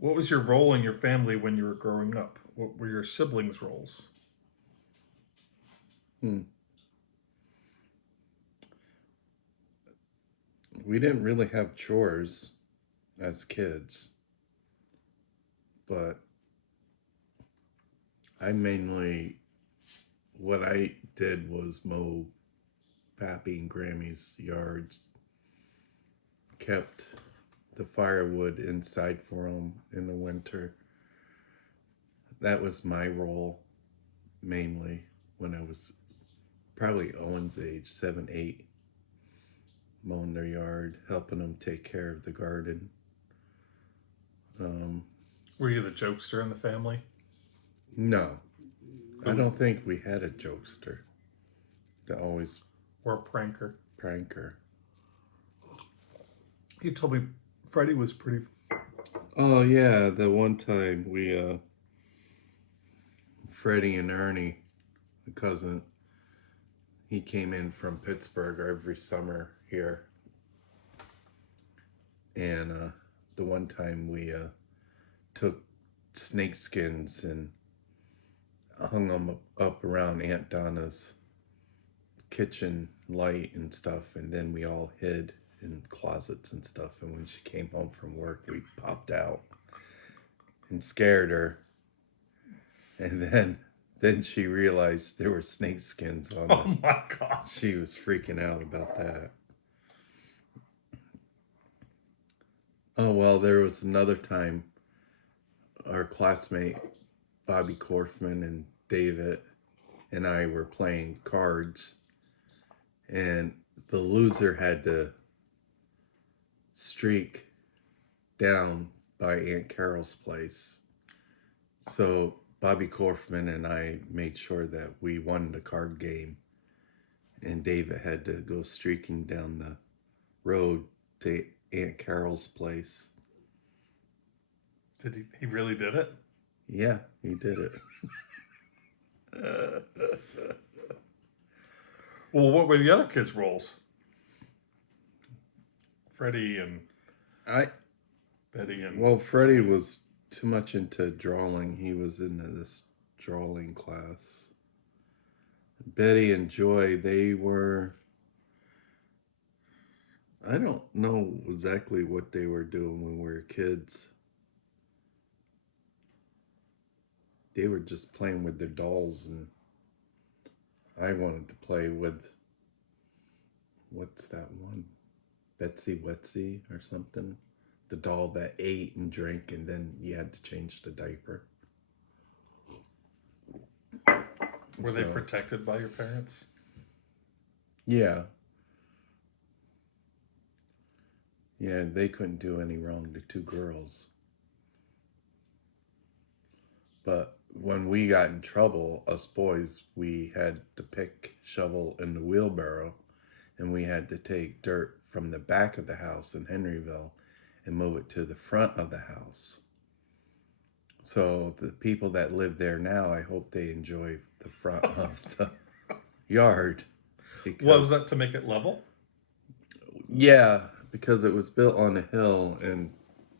What was your role in your family when you were growing up? What were your siblings' roles? Hmm. We didn't really have chores as kids, but what I did was mow Pappy and Grammy's yards, kept the firewood inside for them in the winter. That was my role mainly when I was probably Owen's age, 7, 8, mowing their yard, helping them take care of the garden. Um, Were you the jokester in the family? no, Who I was, don't think we had a jokester to always or a pranker? prank her. You told me Freddie was pretty. Oh yeah, the one time Freddie and Ernie, the cousin, he came in from Pittsburgh every summer here, and the one time we took snake skins and hung them up around Aunt Donna's kitchen light and stuff, and then we all hid in closets and stuff. And when she came home from work, we popped out and scared her. And then she realized there were snake skins on Oh them. my gosh. She was freaking out about that. Oh well, there was another time our classmate Bobby Korfman and David and I were playing cards, and the loser had to streak down by Aunt Carol's place. So Bobby Korfman and I made sure that we won the card game, and David had to go streaking down the road to Aunt Carol's place. Did he really did it? Yeah, he did it. Well, what were the other kids' roles? Freddie and Betty and. Well, Freddie was too much into drawing. He was into this drawing class. Betty and Joy, they were. I don't know exactly what they were doing when we were kids. They were just playing with their dolls, and I wanted to play with. What's that one? Betsy Wetsy or something? The doll that ate and drank, and then you had to change the diaper. Were they protected by your parents? Yeah. Yeah, they couldn't do any wrong to two girls. But when we got in trouble, us boys, we had to pick, shovel, and the wheelbarrow, and we had to take dirt from the back of the house in Henryville and move it to the front of the house. So the people that live there now, I hope they enjoy the front of the yard. What was that, to make it level? Yeah, because it was built on a hill, and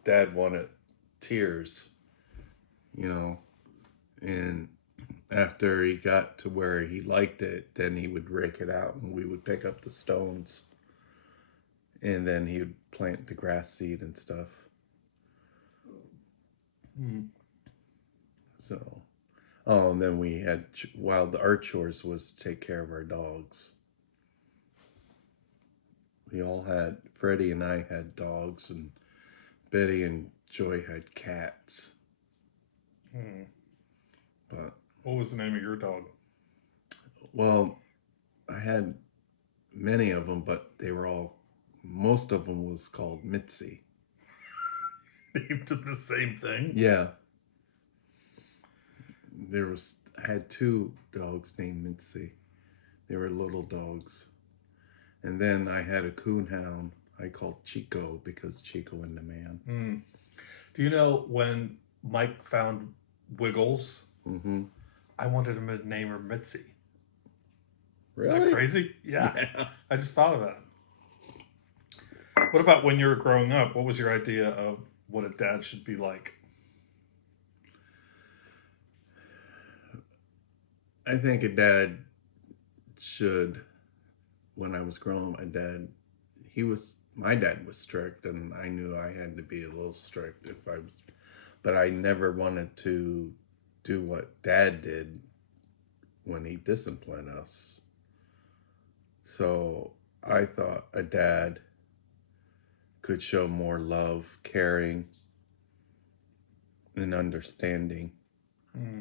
Dad wanted tiers, and after he got to where he liked it, then he would rake it out, and we would pick up the stones, and then he would plant the grass seed and stuff. So, and then we had, while our chores was to take care of our dogs. We all had, Freddie and I had dogs, and Betty and Joy had cats. But what was the name of your dog? Well, I had many of them, but most of them was called Mitzi. Named the same thing? Yeah. I had 2 dogs named Mitzi. They were little dogs. And then I had a coonhound I called Chico because Chico and the Man. Do you know when Mike found Wiggles? Mm-hmm. I wanted him to name her Mitzi. Really? Isn't that crazy? Yeah. I just thought of that. What about when you were growing up? What was your idea of what a dad should be like? I think a dad should. When I was growing, my dad was strict, and I knew I had to be a little strict if I was, but I never wanted to do what dad did when he disciplined us. So I thought a dad could show more love, caring, and understanding,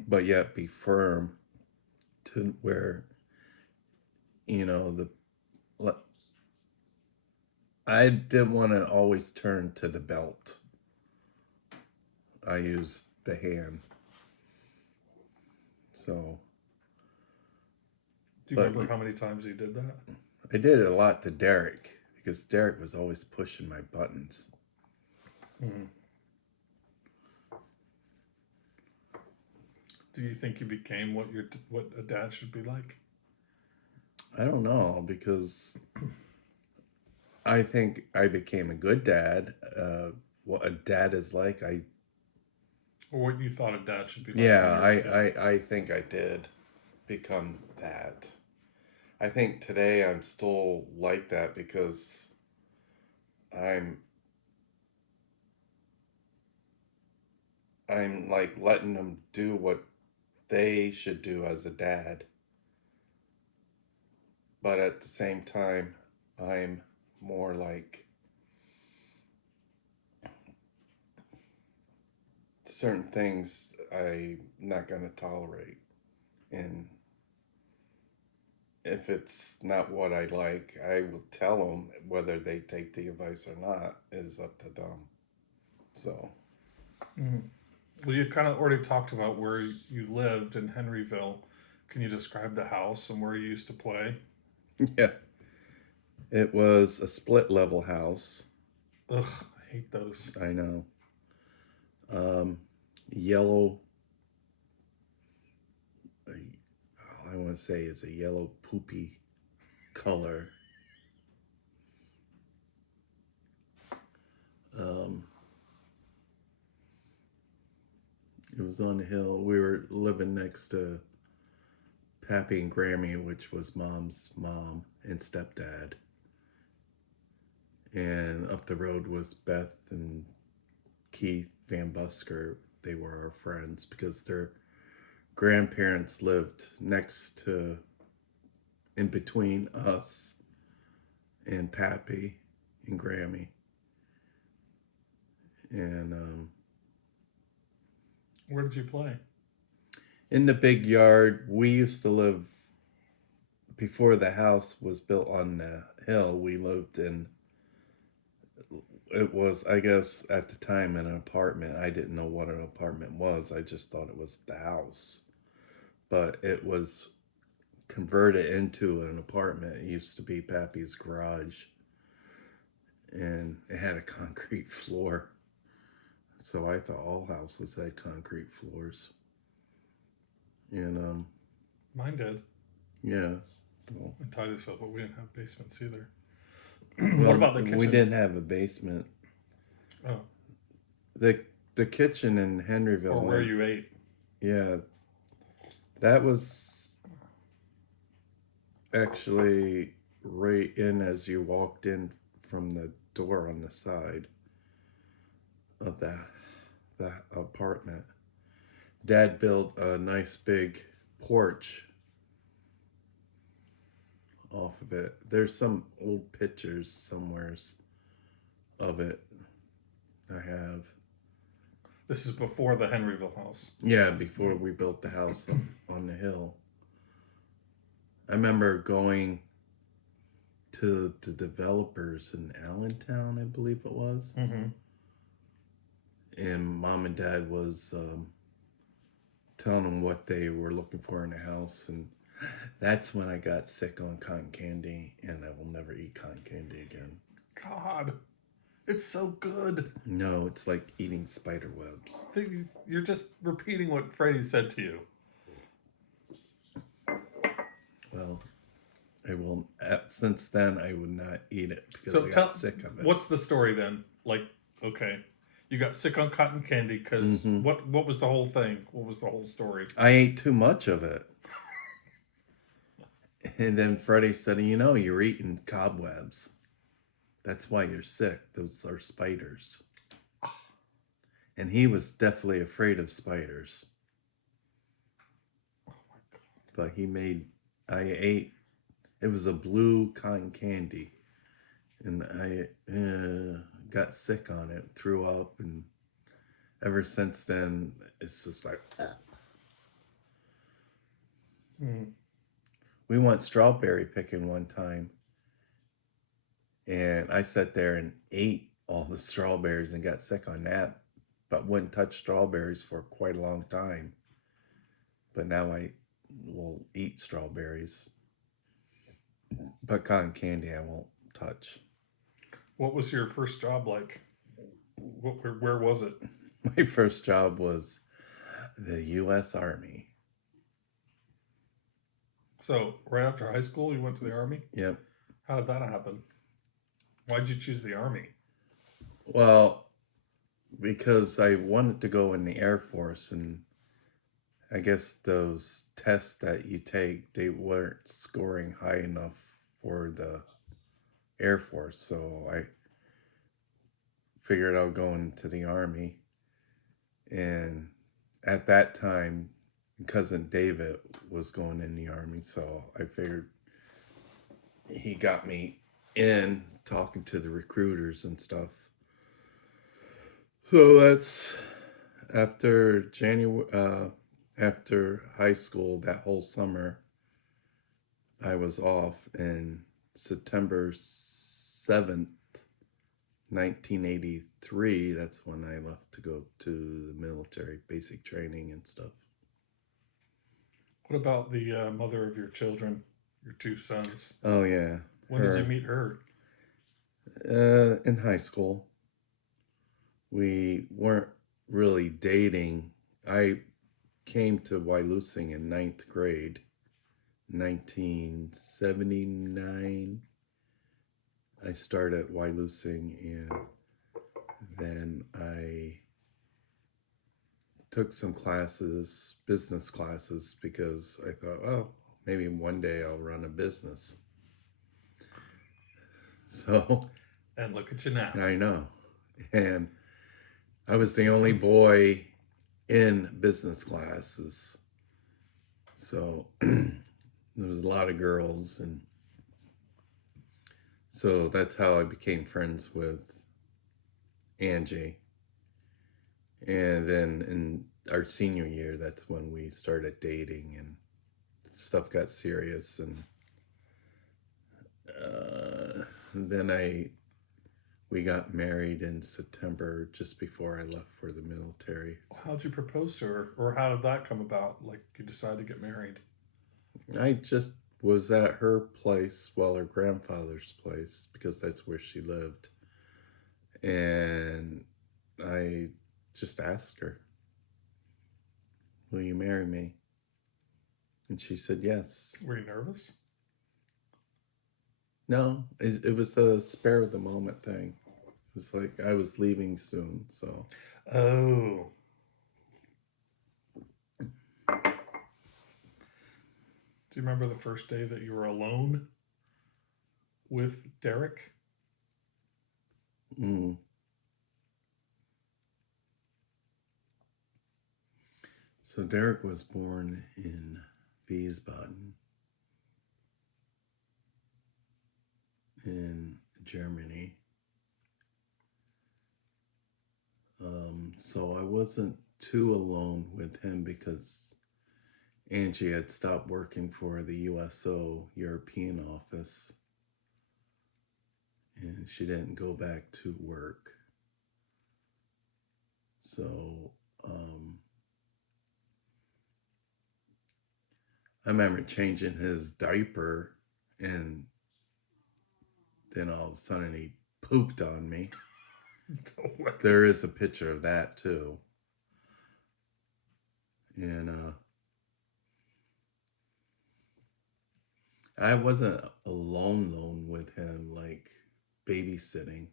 but yet be firm to where, you know, I didn't want to always turn to the belt. I used the hand. So. Do you remember how many times you did that? I did it a lot to Derek because Derek was always pushing my buttons. Mm-hmm. Do you think you became what a dad should be like? I don't know, because I think I became a good dad. What a dad is like, Or what you thought a dad should be like? Yeah, I think I did become that. I think today I'm still like that because I'm like letting them do what they should do as a dad. But at the same time, I'm more like certain things I'm not going to tolerate. And if it's not what I like, I will tell them. Whether they take the advice or not is up to them. So. Mm-hmm. Well, you kind of already talked about where you lived in Henryville. Can you describe the house and where you used to play? Yeah. It was a split level house. Ugh, I hate those. I know. Yellow. I want to say it's a yellow poopy color. It was on the hill. We were living next to Pappy and Grammy, which was Mom's mom and stepdad. And up the road was Beth and Keith Van Busker. They were our friends because their grandparents lived in between us and Pappy and Grammy. And where did you play? In the big yard. We used to live, before the house was built on the hill, we lived in, it was, I guess, at the time an apartment. I didn't know what an apartment was. I just thought it was the house. But it was converted into an apartment. It used to be Pappy's garage. And it had a concrete floor. So I thought all houses had concrete floors. And mine did. Yeah. Well, in Titusville, but we didn't have basements either. Well, what about the kitchen? We didn't have a basement. Oh. The kitchen in Henryville. Or where you ate. Yeah. That was actually right in as you walked in from the door on the side of that apartment. Dad built a nice big porch off of it. There's some old pictures somewheres of it. I have. This is before the Henryville house. Yeah, before we built the house on the hill. I remember going to the developers in Allentown, I believe it was. Mm-hmm. And Mom and Dad was telling them what they were looking for in a house. And that's when I got sick on cotton candy, and I will never eat cotton candy again. God, it's so good. No, it's like eating spider webs. You're just repeating what Freddie said to you. Well, I will. Since then, I would not eat it because I got sick of it. What's the story then? Like, okay, you got sick on cotton candy because what was the whole thing? What was the whole story? I ate too much of it. And then Freddie said, you know, you're eating cobwebs. That's why you're sick. Those are spiders. And he was definitely afraid of spiders. Oh my God. But I ate, it was a blue cotton candy. And I got sick on it, threw up. And ever since then, it's just like, Mm. We went strawberry picking one time. And I sat there and ate all the strawberries and got sick on that, but wouldn't touch strawberries for quite a long time. But now I will eat strawberries. But cotton candy I won't touch. What was your first job like? Where was it? My first job was the U.S. Army. So right after high school, you went to the Army? Yep. How did that happen? Why'd you choose the Army? Well, because I wanted to go in the Air Force, and I guess those tests that you take, they weren't scoring high enough for the Air Force. So I figured I'll go into the Army. And at that time, cousin David was going in the Army. So I figured he got me in talking to the recruiters and stuff. So that's after after high school, that whole summer, I was off, and September 7th, 1983, that's when I left to go to the military, basic training and stuff. What about the mother of your children, your two sons? Oh, yeah. When did you meet her? In high school. We weren't really dating. I came to Wyalusing in 9th grade, 1979. I started at Wyalusing, and then I took some classes, business classes, because I thought, oh, maybe one day I'll run a business. So, and look at you now. I know. And I was the only boy in business classes. So there was a lot of girls, and so that's how I became friends with Angie. And then in our senior year, that's when we started dating, and stuff got serious. And then we got married in September, just before I left for the military. How'd you propose to her, or how did that come about? Like, you decided to get married? I just was at her place, well, her grandfather's place, because that's where she lived. And I just asked her, will you marry me? And she said yes. Were you nervous? No, it was a spare of the moment thing. It was like I was leaving soon, so. Oh. Do you remember the first day that you were alone with Derek? So Derek was born in Wiesbaden in Germany. So I wasn't too alone with him because Angie had stopped working for the USO European office, and she didn't go back to work. So I remember changing his diaper, and then all of a sudden he pooped on me. There is a picture of that too. And I wasn't alone with him, like babysitting.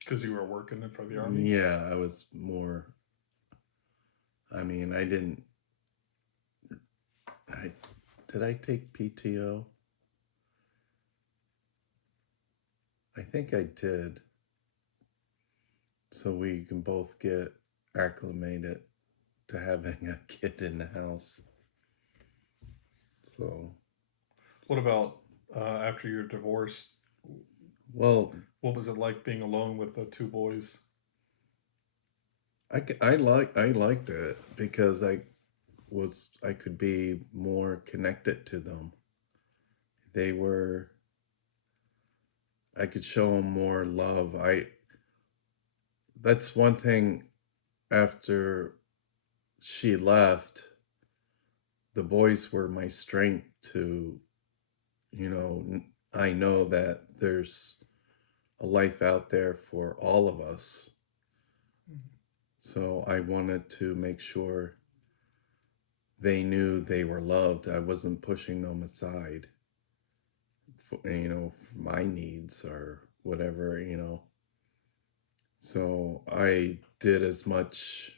Because you were working for the Army? Yeah, I was more. I mean, I did I take PTO? I think I did. So we can both get acclimated to having a kid in the house. So, What about after you're divorced? well, What was it like being alone with the two boys? I liked it because I could be more connected to them. They were I could show them more love. I That's one thing after she left, the boys were my strength to, I know that there's a life out there for all of us. So I wanted to make sure they knew they were loved. I wasn't pushing them aside for my needs or whatever. So I did as much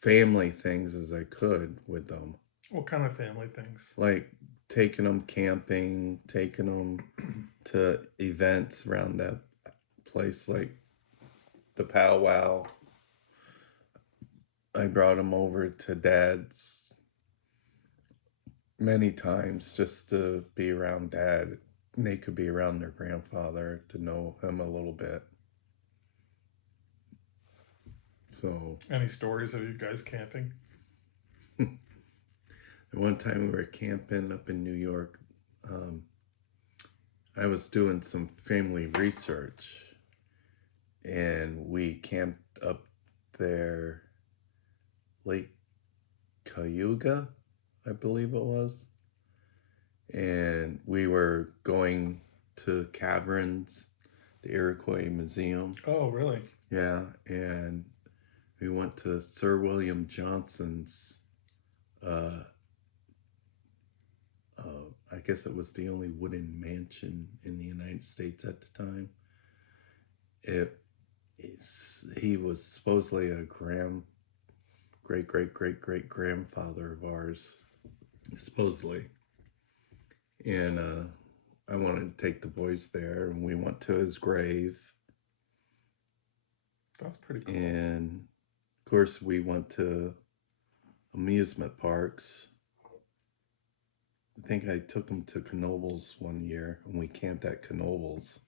family things as I could with them, What kind of family things? like taking them camping, taking them to events around that place, like the powwow. I brought them over to Dad's many times just to be around Dad. And they could be around their grandfather to know him a little bit. So, Any stories of you guys camping? one time we were camping up in New York. I was doing some family research, and we camped up there, Lake Cayuga, I believe it was. And we were going to caverns, the Iroquois Museum. Oh, really? Yeah, and we went to Sir William Johnson's. I guess it was the only wooden mansion in the United States at the time. He was supposedly a great great great great grandfather of ours, supposedly. And I wanted to take the boys there, and we went to his grave. That's pretty cool. And of course, we went to amusement parks. I think I took them to Knoebels one year, and we camped at Knoebels,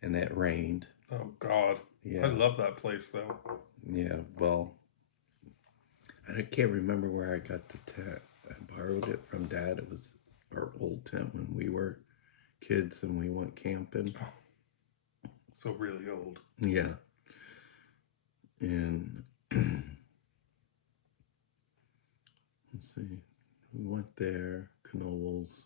and it rained. Oh, God. Yeah. I love that place, though. Yeah, well, I can't remember where I got the tent. I borrowed it from Dad. It was our old tent when we were kids and we went camping. So really old. Yeah. And let's see. We went there, Knoebels.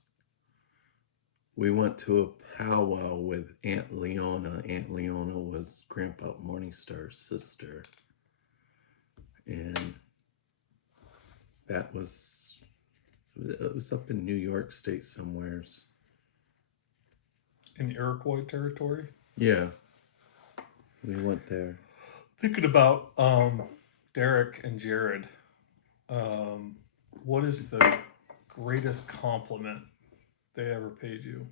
We went to a powwow with Aunt Leona. Aunt Leona was Grandpa Morningstar's sister. And it was up in New York State somewheres. In Iroquois territory? Yeah. We went there. Thinking about Derek and Jared, what is the greatest compliment they ever paid you?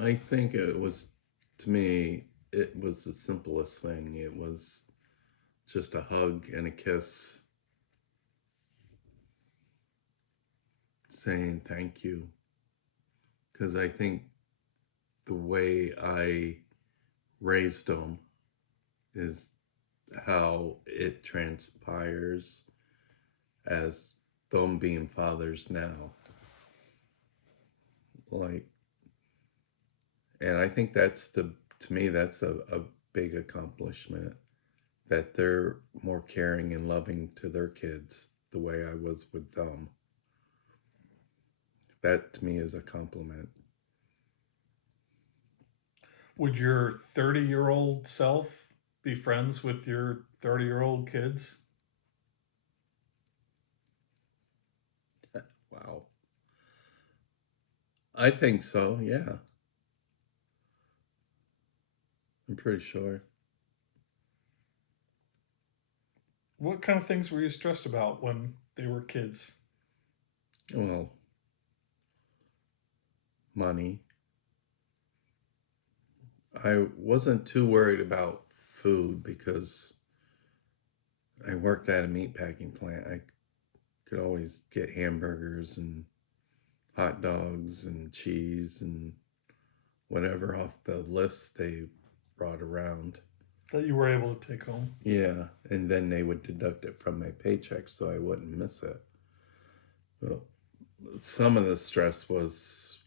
I think it was, to me, it was the simplest thing. It was just a hug and a kiss, saying thank you. Because I think the way I raised them is how it transpires as them being fathers now. And I think to me, that's a big accomplishment, that they're more caring and loving to their kids the way I was with them. That to me is a compliment. Would your 30-year-old self be friends with your 30-year-old kids? Wow. I think so, yeah. I'm pretty sure. What kind of things were you stressed about when they were kids? Well, money. I wasn't too worried about food because I worked at a meatpacking plant. I could always get hamburgers and hot dogs and cheese and whatever off the list they brought around. That you were able to take home? Yeah, and then they would deduct it from my paycheck so I wouldn't miss it. Well, some of the stress was,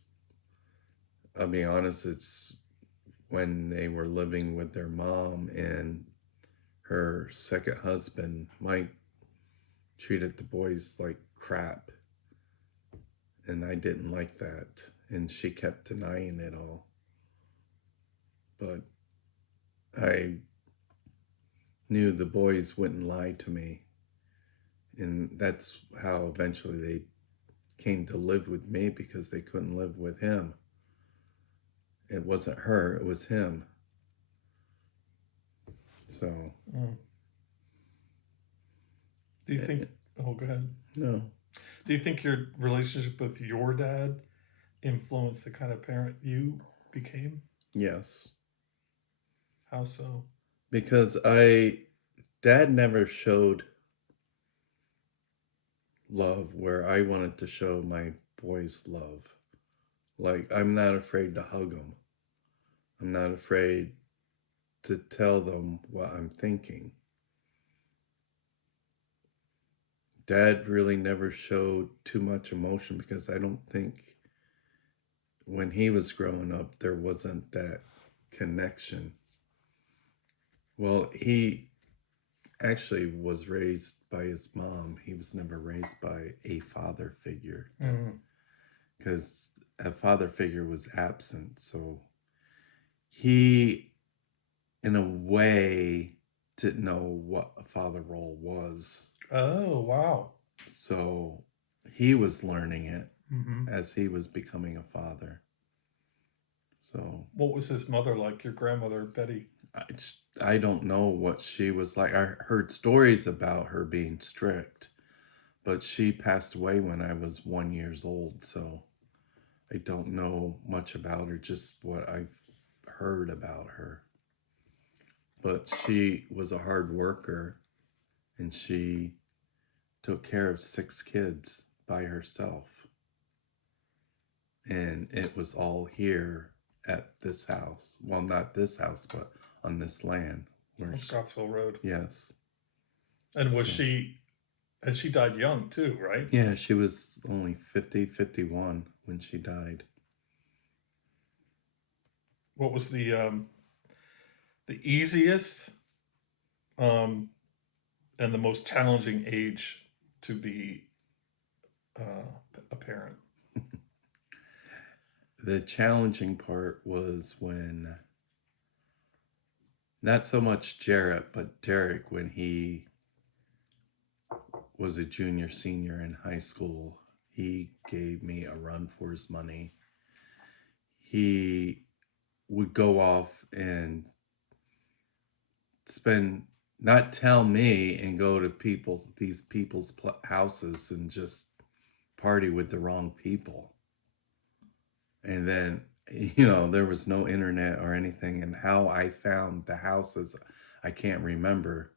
I'll be honest, it's when they were living with their mom and her second husband, Mike, treated the boys like crap. And I didn't like that. And she kept denying it all. But I knew the boys wouldn't lie to me. And that's how eventually they came to live with me, because they couldn't live with him. It wasn't her, it was him. So. Mm. Do you think? Oh, go ahead. No. Do you think your relationship with your dad influenced the kind of parent you became? Yes. How so? Because Dad never showed love where I wanted to show my boys love. Like, I'm not afraid to hug them. I'm not afraid to tell them what I'm thinking. Dad really never showed too much emotion because I don't think when he was growing up there wasn't that connection. Well, he actually was raised by his mom. He was never raised by a father figure, because a father figure was absent. So he, in a way, didn't know what a father role was. Oh, wow. So he was learning it as he was becoming a father. So what was his mother like, your grandmother, Betty? I don't know what she was like. I heard stories about her being strict, but she passed away when I was 1 year old. So I don't know much about her, just what I've heard about her. But she was a hard worker, and she took care of 6 kids by herself. And it was all here at this house. Well, not this house, but on this land. On Scottsville Road. Yes. And and she died young too, right? Yeah, she was only 51 when she died. What was the easiest and the most challenging age to be a parent? The challenging part was when, not so much Jarrett, but Derek, when he was a junior, senior in high school, he gave me a run for his money. He would go off and not tell me, and go to these people's houses and just party with the wrong people. And then, there was no internet or anything, and how I found the houses, I can't remember,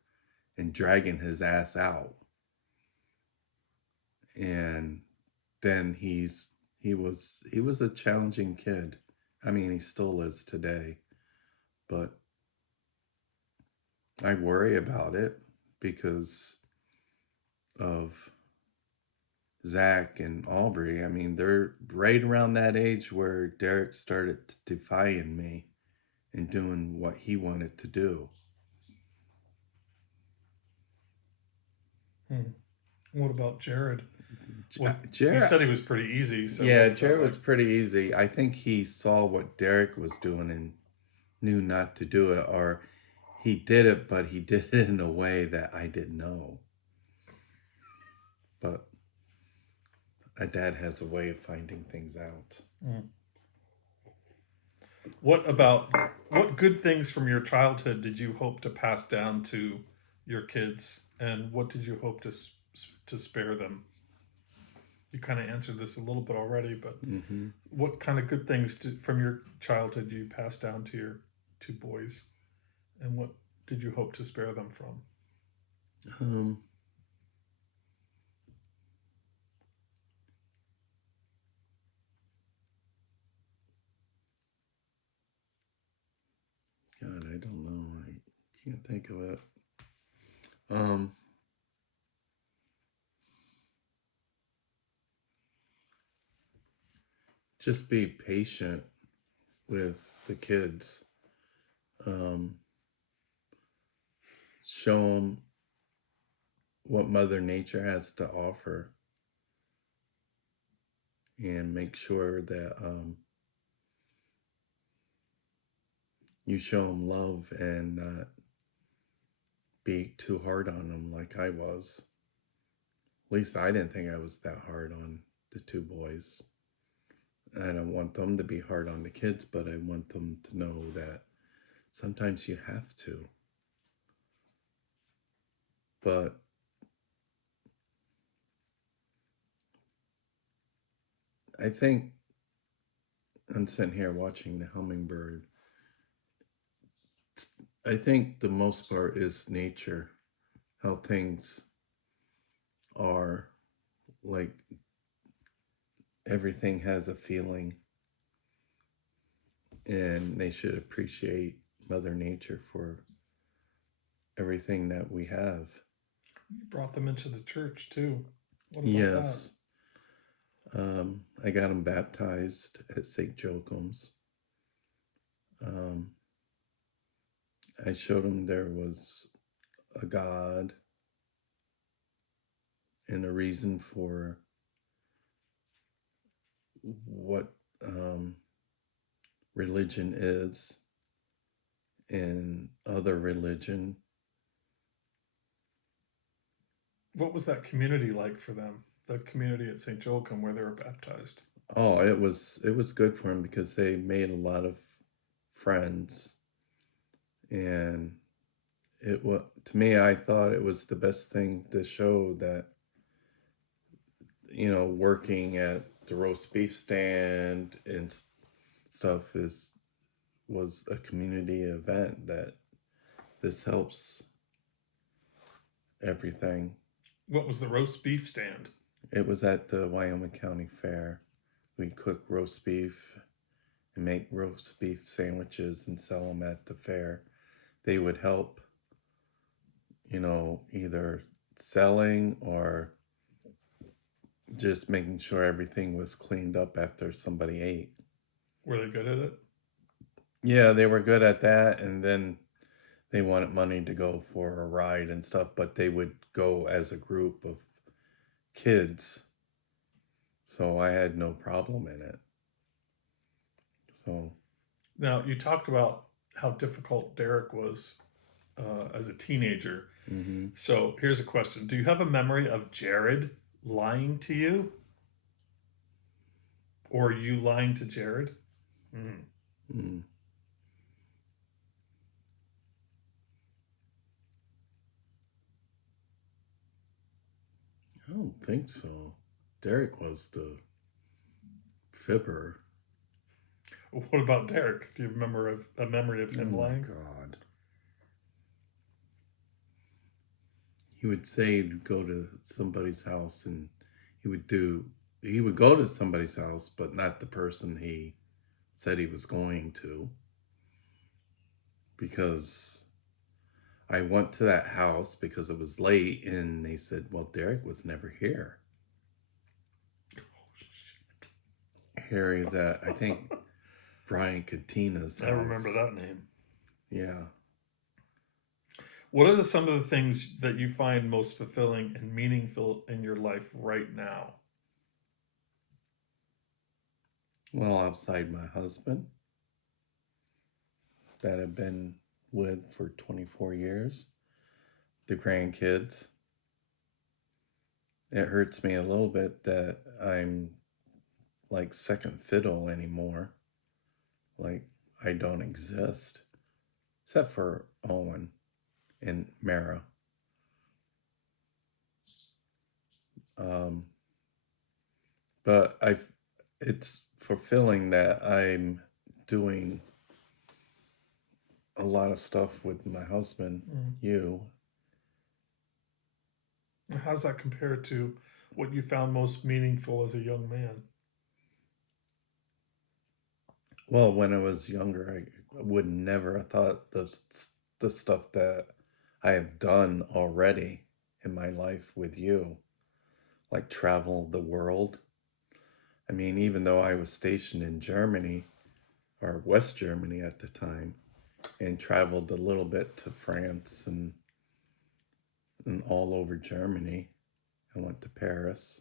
and dragging his ass out. And then he was a challenging kid. I mean, he still is today, but I worry about it because of Zach and Aubrey. I mean, they're right around that age where Derek started defying me and doing what he wanted to do. What about Jared? Jared, you said he was pretty easy. So yeah, Jared was pretty easy. I think he saw what Derek was doing and knew not to do it, or he did it, but he did it in a way that I didn't know. But a dad has a way of finding things out. What good things from your childhood did you hope to pass down to your kids, and what did you hope to spare them? You kind of answered this a little bit already, but Hmm. what kind of good things from your childhood do you pass down to your two boys, and what did you hope to spare them from? Um, God, I don't know. I can't think of it. Um, just be patient with the kids. Um, show them what Mother Nature has to offer, and make sure that you show them love and not be too hard on them like I was. At least I didn't think I was that hard on the two boys. I don't want them to be hard on the kids, but I want them to know that sometimes you have to. But I think I'm sitting here watching the hummingbird. I think the most part is nature, how things are. Like everything has a feeling, and they should appreciate Mother Nature for everything that we have. You brought them into the church too. What about that? Yes, I got them baptized at St. Joachim's. Um, I showed them there was a God and a reason for what religion is and other religion. What was that community like for them? The community at St. Joachim where they were baptized. Oh, it was good for them because they made a lot of friends, and it was, to me, I thought it was the best thing to show that, working at the roast beef stand and stuff was a community event, that this helps everything. What was the roast beef stand? It was at the Wyoming County Fair. We cook roast beef and make roast beef sandwiches and sell them at the fair. They would help, either selling or just making sure everything was cleaned up after somebody ate. Were they good at it? Yeah, they were good at that, and then they wanted money to go for a ride and stuff, but they would go as a group of kids, so I had no problem in it. So, Now, you talked about how difficult Derek was as a teenager. mm-hmm. So here's a question: do you have a memory of Jared lying to you, or you lying to Jared? Mm. Mm. I don't think so. Derek was the fibber. What about Derek? Do you remember a memory of Oh him my lying? God. He would say he'd go to somebody's house, and he would go to somebody's house, but not the person he said he was going to, because I went to that house because it was late, and they said, well, Derek was never here. Here he's at, I think, Brian Catina's house. I remember that name. Yeah. What are some of the things that you find most fulfilling and meaningful in your life right now? Well, outside my husband that I've been with for 24 years, the grandkids. It hurts me a little bit that I'm like second fiddle anymore. Like, I don't exist, except for Owen and Mara. Um, but it's fulfilling that I'm doing a lot of stuff with my husband, you. How's that compare to what you found most meaningful as a young man? Well, when I was younger, I would never have thought the stuff that I have done already in my life with you, like travel the world. I mean, even though I was stationed in Germany, or West Germany at the time, and traveled a little bit to France and all over Germany. I went to Paris.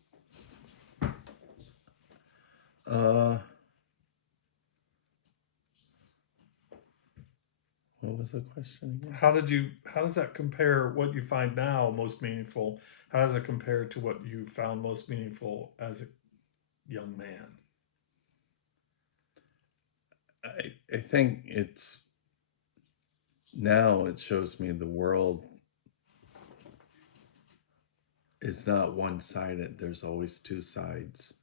What was the question again? How does that compare what you find now most meaningful? How does it compare to what you found most meaningful as a young man? I think it's now it shows me the world is not one-sided. There's always two sides.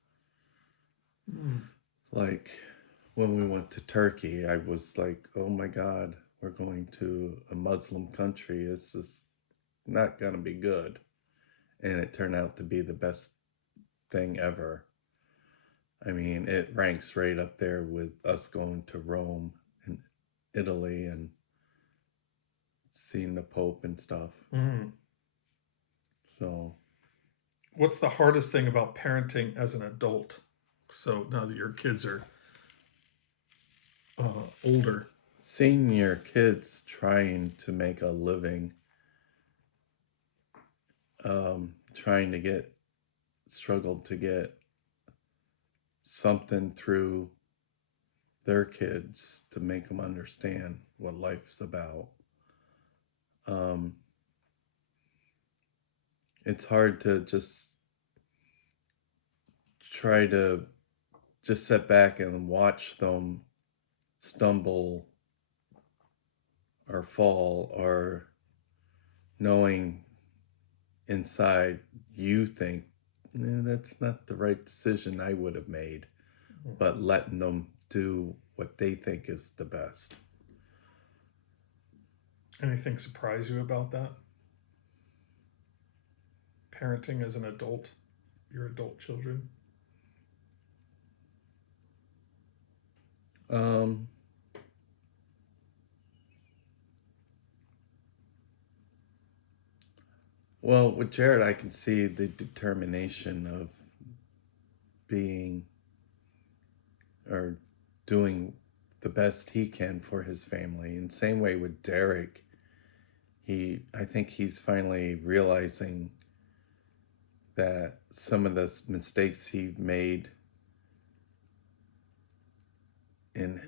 Like when we went to Turkey, I was like, oh my God, we're going to a Muslim country. This is not going to be good. And it turned out to be the best thing ever. I mean, it ranks right up there with us going to Rome and Italy and seeing the Pope and stuff. So, what's the hardest thing about parenting as an adult? So now that your kids are older, seeing your kids trying to make a living, trying to struggled to get something through their kids to make them understand what life's about. It's hard to just try to just sit back and watch them stumble or fall, or knowing inside you think that's not the right decision I would have made, but letting them do what they think is the best. Anything surprise you about that? Parenting as an adult, your adult children? Well, with Jared, I can see the determination of being or doing the best he can for his family. And same way with Derek, I think he's finally realizing that some of the mistakes he made in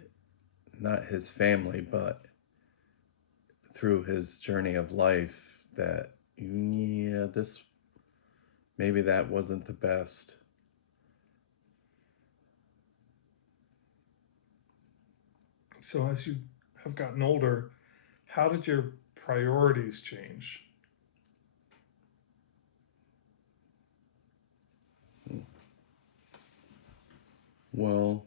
not his family, but through his journey of life, that maybe that wasn't the best. So as you have gotten older, how did your priorities change? Well,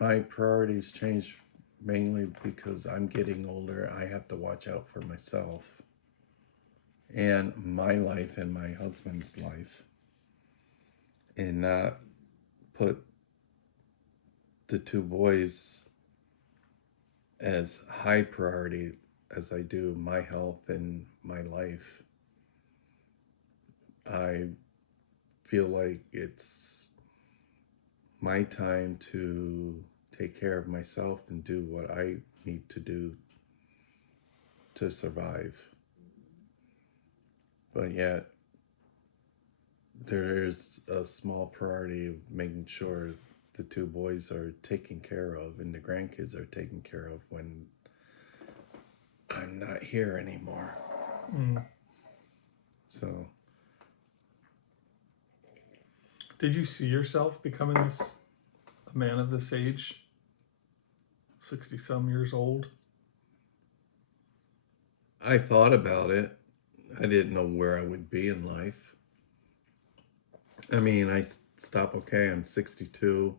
my priorities change mainly because I'm getting older. I have to watch out for myself and my life and my husband's life, and not put the two boys as high priority as I do my health and my life. I feel like it's my time to take care of myself and do what I need to do to survive. But yet, there's a small priority of making sure the two boys are taken care of and the grandkids are taken care of when I'm not here anymore. So, did you see yourself becoming this a man of this age, 60 some years old? I thought about it. I didn't know where I would be in life. I mean, I stop, okay, I'm 62,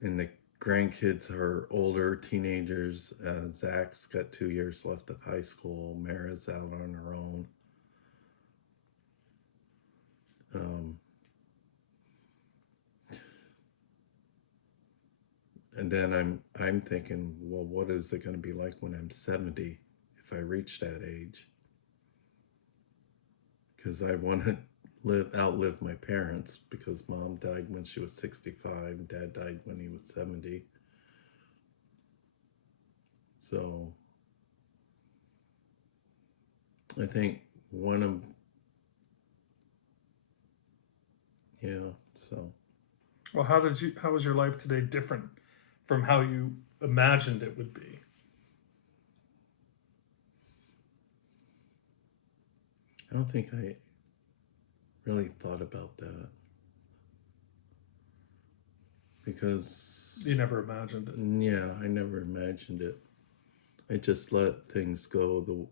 and the grandkids are older, teenagers. Zach's got 2 years left of high school. Mara's out on her own. And then I'm thinking, well, what is it going to be like when I'm 70 if I reach that age? Because I want to outlive my parents, because mom died when she was 65, dad died when he was 70. So I think one of, yeah, so. Well, how was your life today different from how you imagined it would be? I don't think I really thought about that, because You never imagined it. yeah, I never imagined it. I just let things go.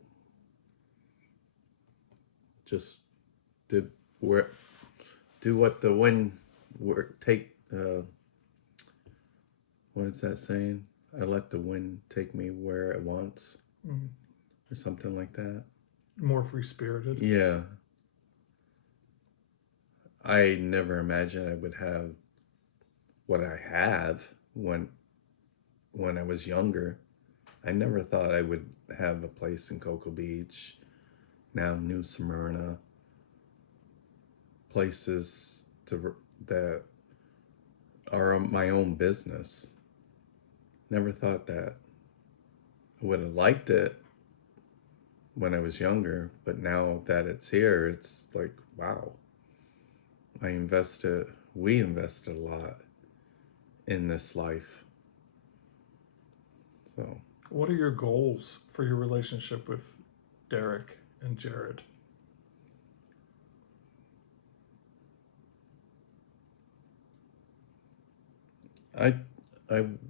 Just did do what the wind take. What is that saying? I let the wind take me where it wants, or something like that. More free spirited. Yeah. I never imagined I would have what I have when I was younger. I never thought I would have a place in Cocoa Beach, now New Smyrna, places that are my own business. Never thought that. I would have liked it when I was younger, but now that it's here, it's like, wow. We invested a lot in this life. So, what are your goals for your relationship with Derek and Jared?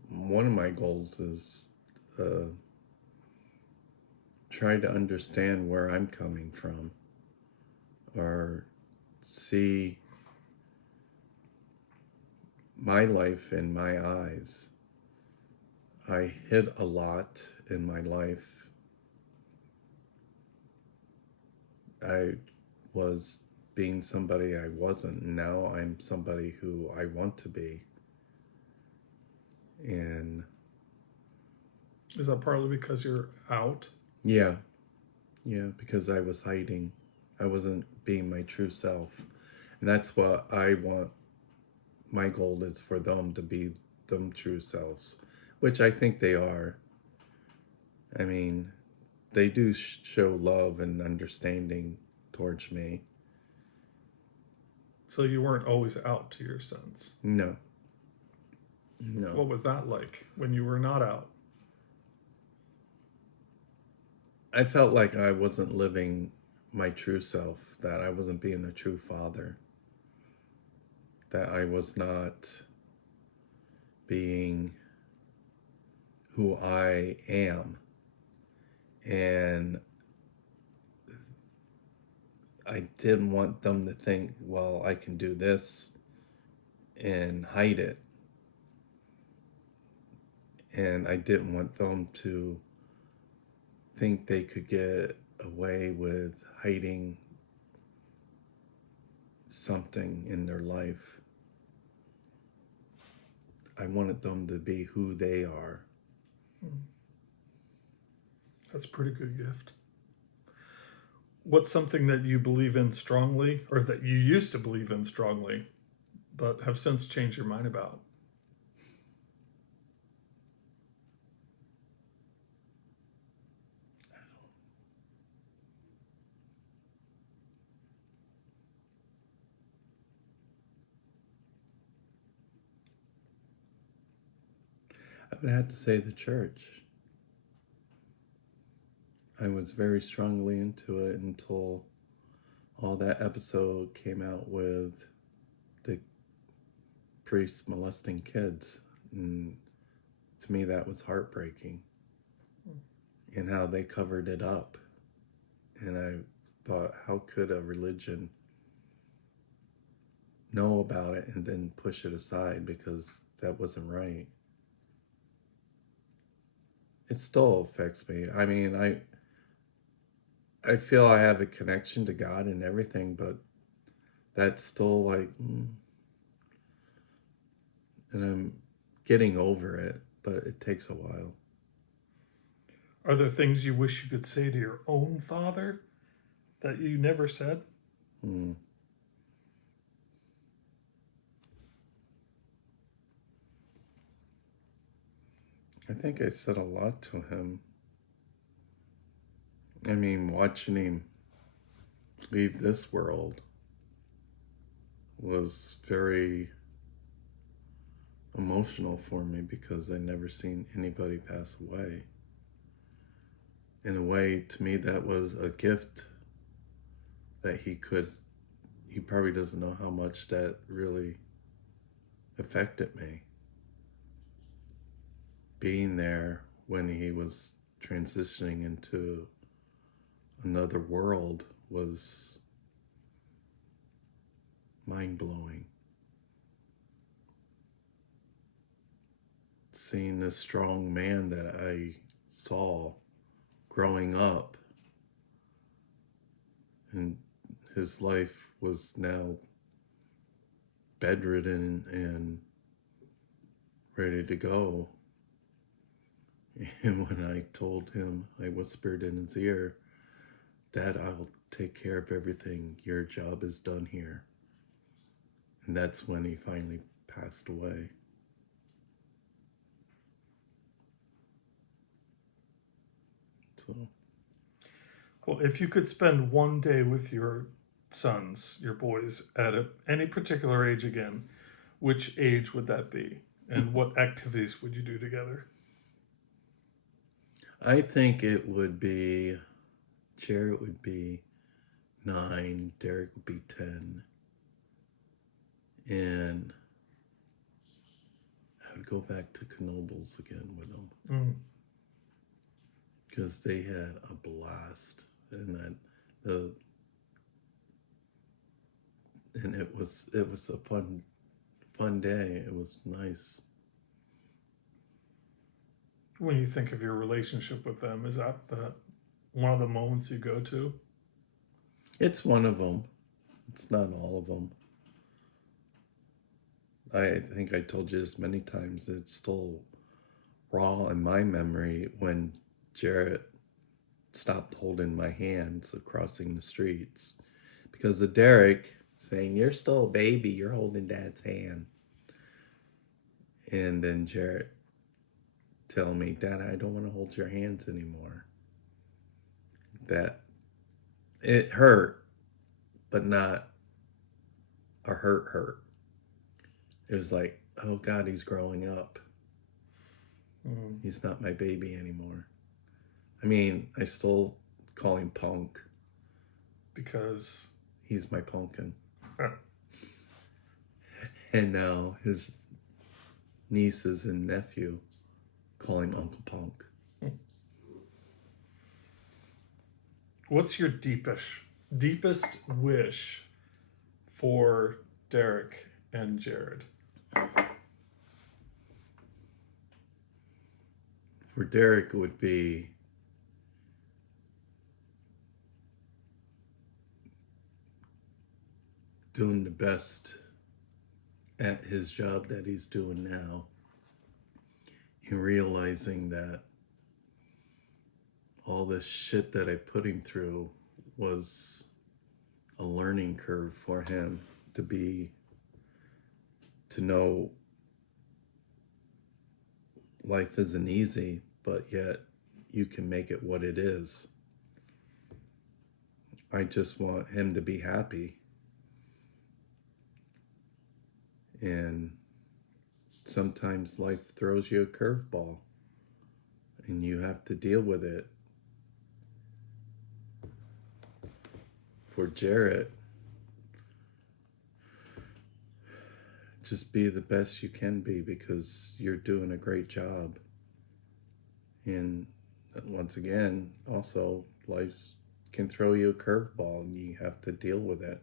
one of my goals is try to understand where I'm coming from, or see my life in my eyes. I hid a lot in my life. I was being somebody I wasn't, and now I'm somebody who I want to be. And is that partly because you're out? Yeah, because I was hiding. I wasn't being my true self. And that's what I want. My goal is for them to be them true selves, which I think they are. I mean, they do show love and understanding towards me. So you weren't always out, to your sense? No. What was that like when you were not out? I felt like I wasn't living my true self, that I wasn't being a true father, that I was not being who I am. And I didn't want them to think, well, I can do this and hide it. And I didn't want them to think they could get away with hiding something in their life. I wanted them to be who they are. That's a pretty good gift. What's something that you believe in strongly, or that you used to believe in strongly, but have since changed your mind about? I would have to say the church. I was very strongly into it until all that episode came out with the priests molesting kids. And to me, that was heartbreaking. And how they covered it up. And I thought, how could a religion know about it and then push it aside because that wasn't right? It still affects me. I mean, I feel I have a connection to God and everything, but that's still like, and I'm getting over it, but it takes a while. Are there things you wish you could say to your own father that you never said? Hmm. I think I said a lot to him. I mean, watching him leave this world was very emotional for me because I never seen anybody pass away. In a way, to me, that was a gift that he probably doesn't know how much that really affected me. Being there when he was transitioning into another world was mind-blowing. Seeing this strong man that I saw growing up, and his life was now bedridden and ready to go. And when I told him, I whispered in his ear, "Dad, I'll take care of everything. Your job is done here." And that's when he finally passed away. So, Well, if you could spend one day with your sons, your boys, at any particular age again, which age would that be? And what activities would you do together? I think it would be, Jarrett would be 9, Derek would be 10. And I would go back to Knoebels again with them. Because they had a blast. And it was a fun day. It was nice. When you think of your relationship with them, is that one of the moments you go to? It's one of them. It's not all of them. I think I told you this many times. It's still raw in my memory when Jarrett stopped holding my hands crossing the streets because of Derek saying, "You're still a baby. You're holding Dad's hand." And then Jarrett telling me, "Dad, I don't want to hold your hands anymore." That it hurt, but not a hurt. It was like, oh God, he's growing up. He's not my baby anymore. I mean, I still call him Punk. Because he's my pumpkin. And now his nieces and nephew call him Uncle Punk. What's your deepest wish for Derek and Jared? For Derek, it would be doing the best at his job that he's doing now and realizing that all this shit that I put him through was a learning curve for him to know life isn't easy, but yet you can make it what it is. I just want him to be happy. And sometimes life throws you a curveball and you have to deal with it. For Jarrett, just be the best you can be, because you're doing a great job. And once again, also, life can throw you a curveball and you have to deal with it.